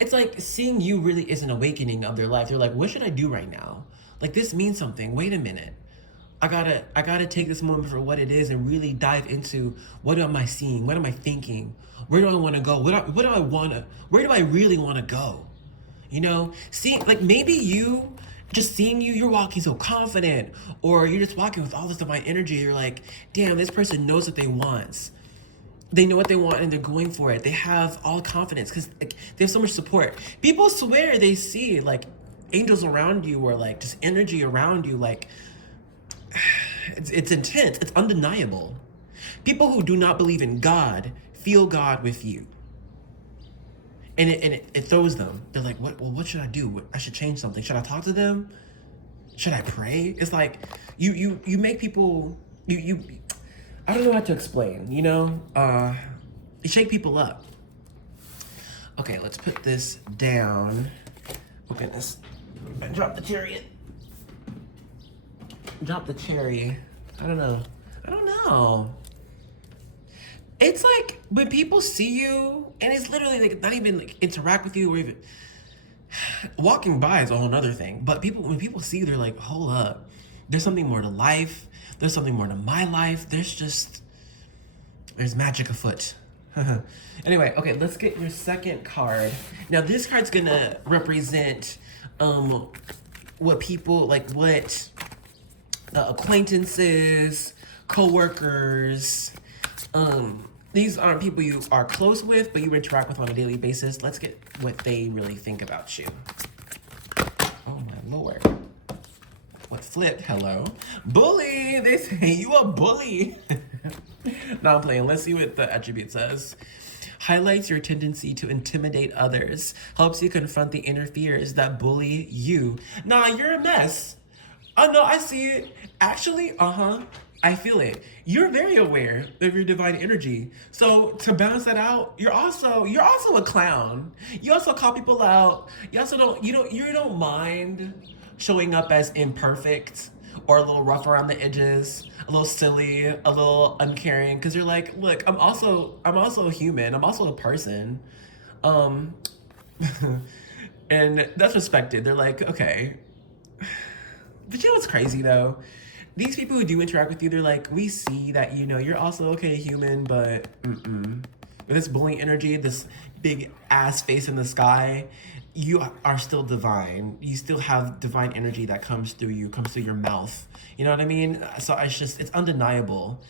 it's like seeing you really is an awakening of their life. They're like, what should I do right now? Like this means something. Wait a minute. I gotta take this moment for what it is and really dive into what am I seeing? What am I thinking? Where do I want to go? Where do I really want to go? You know, seeing like maybe you're walking so confident, or you're just walking with all this divine energy. You're like, damn, this person knows what they want. They know what they want and they're going for it. They have all confidence because like, they have so much support. People swear they see like angels around you or like just energy around you. Like it's intense. It's undeniable. People who do not believe in God feel God with you. And it throws them. They're like, what should I do? I should change something. Should I talk to them? Should I pray? It's like you make people you I don't know how to explain, you know? You shake people up. Okay, let's put this down. Oh goodness. And drop the chariot. Drop the cherry. I don't know. It's like when people see you, and it's literally like not even like interact with you or even walking by is a whole nother thing. But when people see you, they're like, hold up. There's something more to life. There's something more to my life. There's magic afoot. Anyway, okay, let's get your second card. Now this card's gonna represent what people like, what acquaintances, co-workers, these aren't people you are close with, but you interact with on a daily basis. Let's get what they really think about you. Oh my Lord. What flipped? Hello. Bully! They say you a bully. No, I'm playing. Let's see what the attribute says. Highlights your tendency to intimidate others. Helps you confront the inner fears that bully you. Nah, you're a mess. Oh no, I see it. Actually, I feel it. You're very aware of your divine energy. So to balance that out, you're also a clown. You also call people out. You also don't mind showing up as imperfect or a little rough around the edges, a little silly, a little uncaring, because you're like, look, I'm also a human. I'm also a person. And that's respected. They're like, okay. But you know what's crazy though? These people who do interact with you, they're like, we see that, you know, you're also okay human, but with this bullying energy, this big ass face in the sky, you are still divine. You still have divine energy that comes through you, comes through your mouth. You know what I mean? So it's undeniable.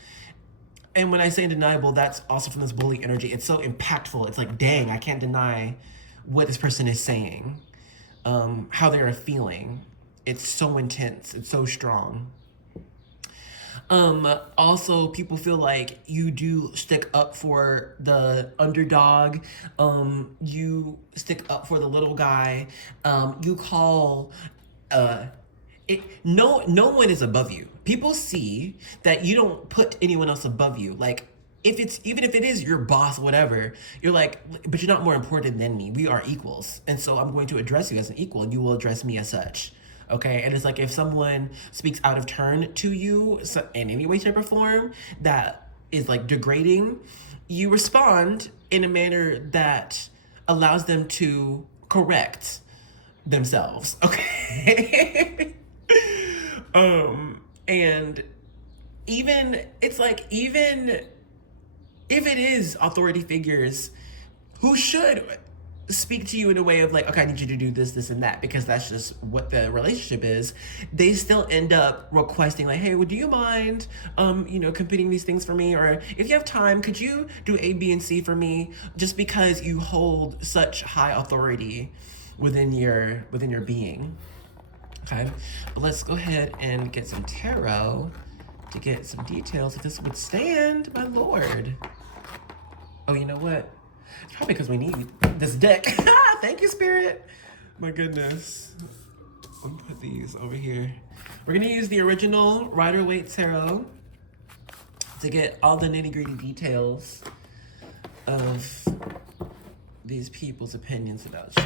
And when I say undeniable, that's also from this bullying energy. It's so impactful. It's like, dang, I can't deny what this person is saying, how they are feeling. It's so intense. It's so strong. Also, people feel like you do stick up for the underdog. You stick up for the little guy. You call, uh, no one is above you. People see that you don't put anyone else above you. Like, if it's, even if it is your boss, whatever, you're like, but you're not more important than me. We are equals. And so I'm going to address you as an equal, and you will address me as such. Okay, and it's like if someone speaks out of turn to you in any way, shape, or form that is like degrading, you respond in a manner that allows them to correct themselves. Okay. And even, it's like, even if it is authority figures who should speak to you in a way of like, okay, I need you to do this, this, and that, because that's just what the relationship is, they still end up requesting like, hey, would you mind, completing these things for me? Or if you have time, could you do A, B, and C for me? Just because you hold such high authority within your being. Okay, but let's go ahead and get some tarot to get some details if this would stand, my lord. Oh, you know what? It's probably because we need this deck. Thank you, Spirit. My goodness. Let me put these over here. We're gonna use the original Rider-Waite Tarot to get all the nitty-gritty details of these people's opinions about you.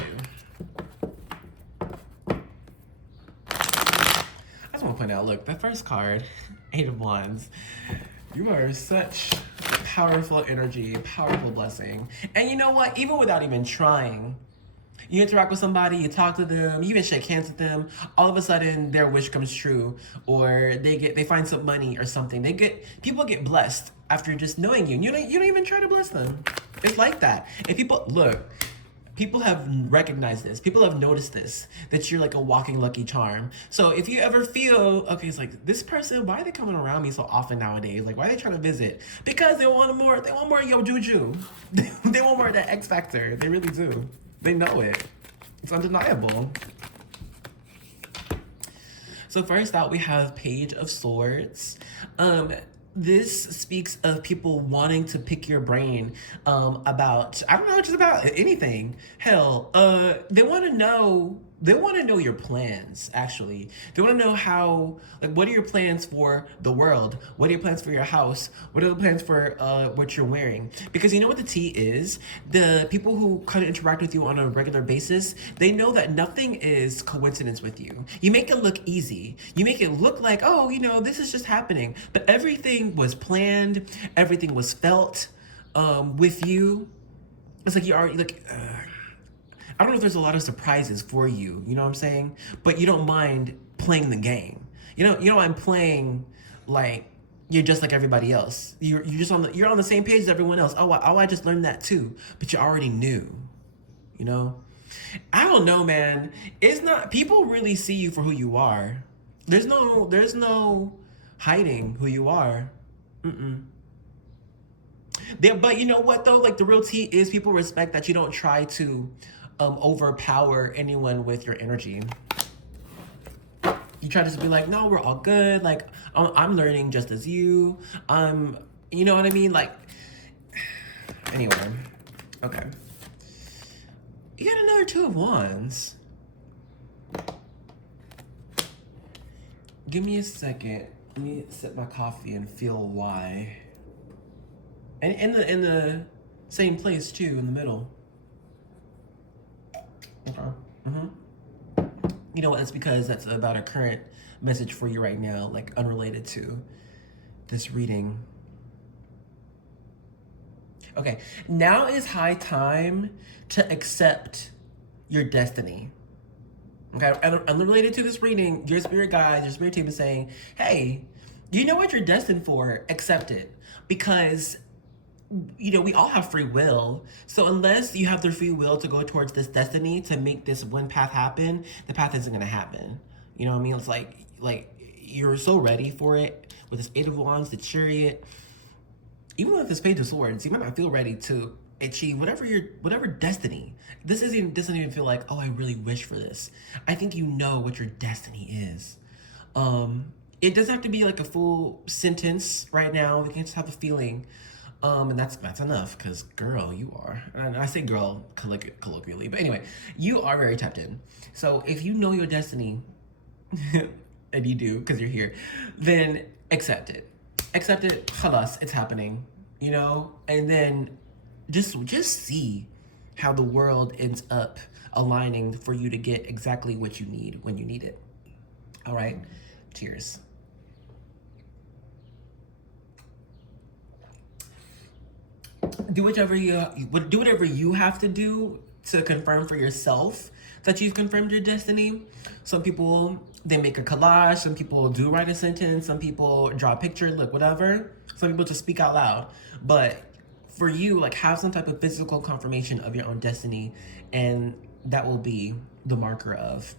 I just want to point out, look, that first card, Eight of Wands. You are such powerful energy, powerful blessing. And you know what? Even without even trying, you interact with somebody, you talk to them, you even shake hands with them, all of a sudden their wish comes true, or they find some money or something. People get blessed after just knowing you. You don't even try to bless them. It's like that. And people have recognized this. People have noticed this, that you're like a walking lucky charm. So if you ever feel, okay, it's like, this person, why are they coming around me so often nowadays? Like, why are they trying to visit? Because they want more yo juju. They want more of that X factor. They really do. They know it. It's undeniable. So first out, we have Page of Swords. This speaks of people wanting to pick your brain about, I don't know, just about anything. Hell, they want to know your plans, actually. They want to know how, like, what are your plans for the world? What are your plans for your house? What are the plans for what you're wearing? Because you know what the tea is? The people who kind of interact with you on a regular basis, they know that nothing is coincidence with you. You make it look easy. You make it look like, oh, this is just happening. But everything was planned. Everything was felt with you. It's like you already, like, I don't know if there's a lot of surprises for you, you know what I'm saying? But you don't mind playing the game. You know I'm playing like you're just like everybody else. You're on the same page as everyone else. I just learned that too. But you already knew. I don't know, man. It's not, people really see you for who you are. There's no hiding who you are. But you know what though? Like, the real tea is people respect that you don't try to overpower anyone with your energy. You try to just be like, no, we're all good. Like, I'm learning just as you. You know what I mean? Like, anyway, okay. You got another Two of Wands. Give me a second. Let me sip my coffee and feel why. And in the same place too, in the middle. Okay. You know what? That's because that's about a current message for you right now, like unrelated to this reading. Okay, now is high time to accept your destiny. Okay, unrelated to this reading, your spirit guides, your spirit team is saying, hey, you know what you're destined for? Accept it. Because we all have free will. So unless you have the free will to go towards this destiny, to make this one path happen, the path isn't going to happen. You know what I mean? It's like you're so ready for it with this Eight of Wands, the Chariot. Even with this Page of Swords, you might not feel ready to achieve whatever destiny. This doesn't even feel like, oh, I really wish for this. I think you know what your destiny is. it doesn't have to be like a full sentence right now. We can just have a feeling. And that's enough, because girl, you are, and I say girl colloquially, but anyway, you are very tapped in. So if you know your destiny, and you do because you're here, then accept it. Accept it, khalas, it's happening, you know? And then just see how the world ends up aligning for you to get exactly what you need when you need it. All right, cheers. Do whatever you have to do to confirm for yourself that you've confirmed your destiny. Some people, they make a collage. Some people do write a sentence. Some people draw a picture, look, whatever. Some people just speak out loud. But for you, like, have some type of physical confirmation of your own destiny, and that will be the marker of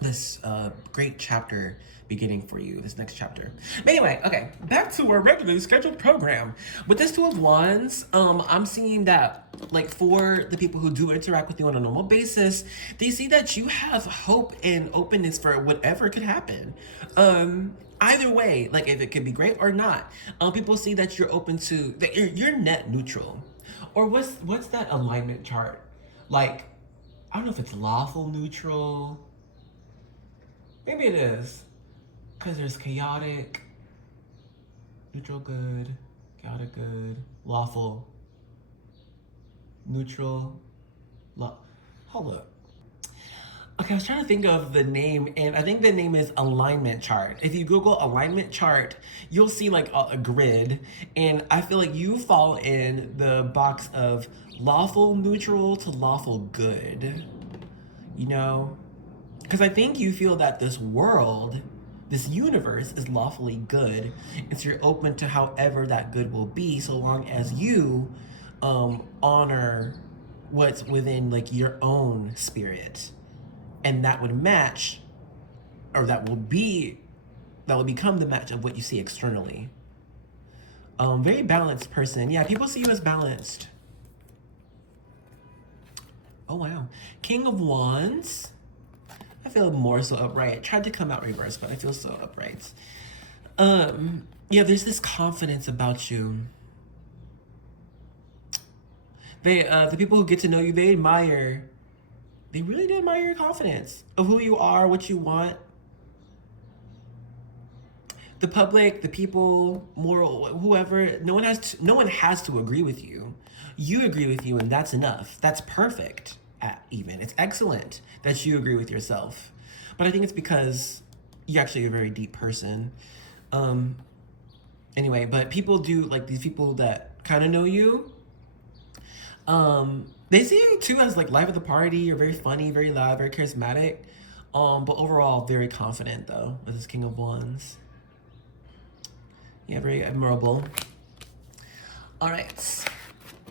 this great chapter beginning for you, this next chapter. But anyway, okay, back to our regularly scheduled program. With this Two of Wands, I'm seeing that, like, for the people who do interact with you on a normal basis, they see that you have hope and openness for whatever could happen. Either way, like, if it could be great or not, people see that you're open to, that you're net neutral. Or what's that alignment chart? Like, I don't know if it's lawful neutral. Maybe it is, because there's chaotic, neutral good, chaotic good, lawful, neutral, hold up. Okay, I was trying to think of the name, and I think the name is alignment chart. If you Google alignment chart, you'll see like a grid, and I feel like you fall in the box of lawful neutral to lawful good, you know? Because I think you feel that this world, this universe is lawfully good, and so you're open to however that good will be, so long as you honor what's within like your own spirit, and that would match, or that will become the match of what you see externally. Very balanced person. Yeah, people see you as balanced. Oh wow, King of Wands. I feel more so upright. Tried to come out reverse, but I feel so upright. Yeah, there's this confidence about you. The people who get to know you, they really do admire your confidence of who you are, what you want. The public, the people, moral, whoever, no one has to agree with you. You agree with you, and that's enough. That's perfect. Even it's excellent that you agree with yourself, but I think it's because you're actually a very deep person. Anyway, but people do, like, these people that kind of know you, they see you too as like life of the party. You're very funny, very loud, very charismatic, but overall very confident though with this King of Wands. Yeah, very admirable. All right,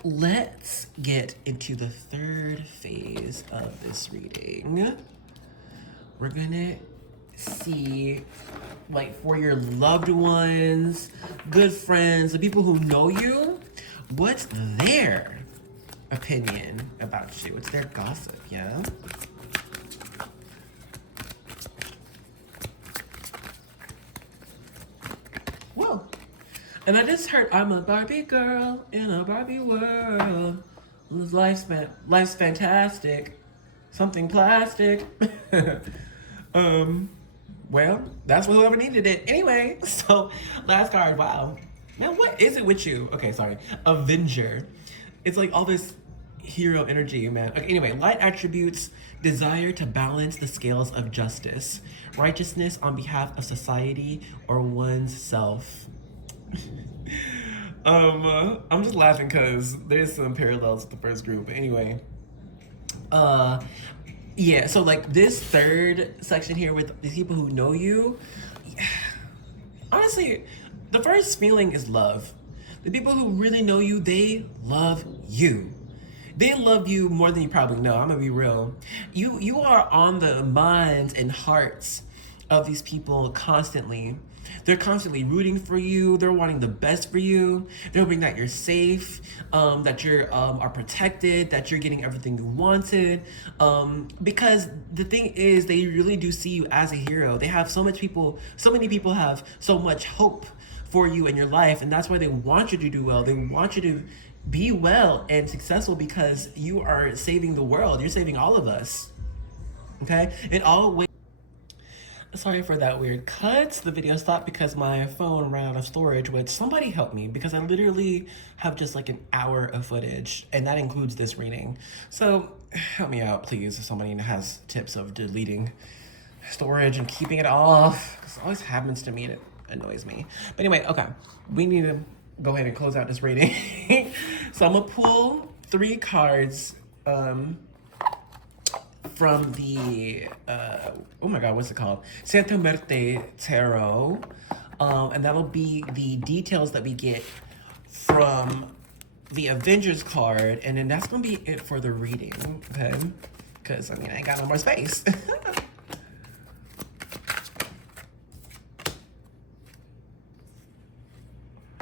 let's get into the third phase of this reading. We're gonna see, like, for your loved ones, good friends, the people who know you, what's their opinion about you? What's their gossip, yeah? Whoa. And I just heard, I'm a Barbie girl in a Barbie world. Life's fantastic. Something plastic. Well, that's for whoever needed it. Anyway, so last card, wow. Man, what is it with you? Okay, sorry. Avenger. It's like all this hero energy, man. Okay, anyway, light attributes, desire to balance the scales of justice, righteousness on behalf of society or one's self. I'm just laughing because there's some parallels with the first group. But anyway, yeah, so like this third section here with these people who know you, honestly, the first feeling is love. The people who really know you, they love you. They love you more than you probably know. I'm gonna be real. You are on the minds and hearts of these people constantly. They're constantly rooting for you. They're wanting the best for you. They're hoping that you're safe, that you're are protected, that you're getting everything you wanted. Because the thing is, they really do see you as a hero. They have so many people have so much hope for you in your life, and that's why they want you to do well. They want you to be well and successful because you are saving the world. You're saving all of us. Okay? It always. Sorry for that weird cut. The video stopped because my phone ran out of storage, which somebody help me because I literally have just like an hour of footage, and that includes this reading. So help me out, please, if somebody has tips of deleting storage and keeping it off. This always happens to me and it annoys me. But anyway, okay, we need to go ahead and close out this reading. So I'm gonna pull 3 cards from the oh my god, what's it called? Santa Muerte Tarot. And that'll be the details that we get from the Avengers card, and then that's gonna be it for the reading, okay? Because I mean, I ain't got no more space.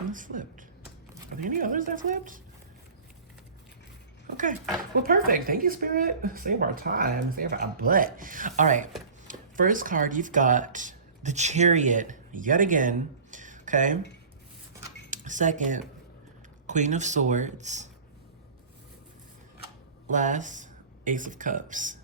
It's flipped. Are there any others that flipped? Okay, well, perfect. Thank you, Spirit. Save our time, save our butt. All right, first card, you've got the Chariot yet again, okay? Second, Queen of Swords. Last, Ace of Cups.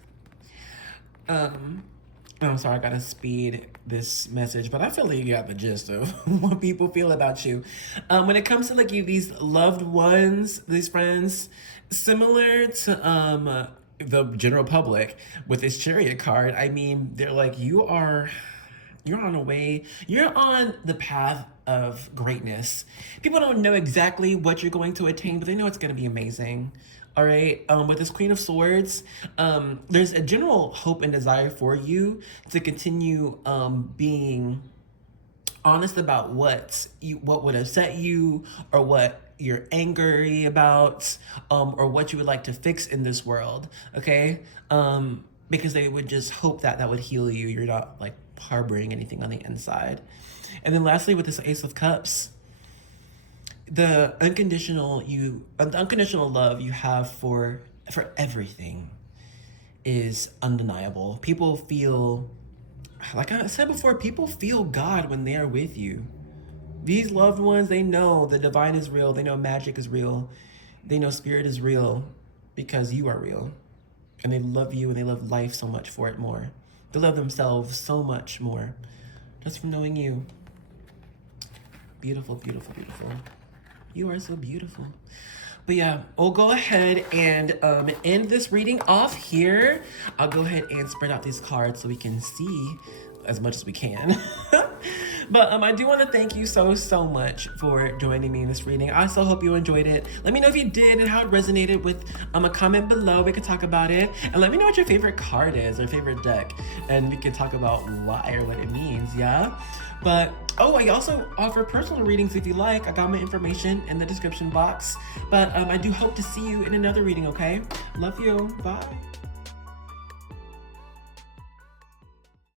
I'm sorry, I gotta speed this message, but I feel like you got the gist of what people feel about you. When it comes to like you, these loved ones, these friends, similar to the general public with this Chariot card, I mean, they're like, you're on the path of greatness. People don't know exactly what you're going to attain, but they know it's gonna be amazing. All right, with this Queen of Swords, there's a general hope and desire for you to continue being honest about what would upset you, or what you're angry about, or what you would like to fix in this world, okay? Because they would just hope that would heal you. You're not like harboring anything on the inside. And then lastly, with this Ace of Cups, the unconditional love you have for everything is undeniable. People feel, like I said before, people feel God when they are with you. These loved ones, they know the divine is real. They know magic is real. They know spirit is real because you are real. And they love you, and they love life so much for it more. They love themselves so much more just from knowing you. Beautiful, beautiful, beautiful. You are so beautiful. But yeah, we'll go ahead and end this reading off here. I'll go ahead and spread out these cards so we can see as much as we can. But I do want to thank you so much for joining me in this reading. I also hope you enjoyed it. Let me know if you did and how it resonated with a comment below. We can talk about it. And let me know what your favorite card is or favorite deck. And we can talk about why or what it means, yeah? But, oh, I also offer personal readings if you like. I got my information in the description box. But I do hope to see you in another reading, okay? Love you. Bye.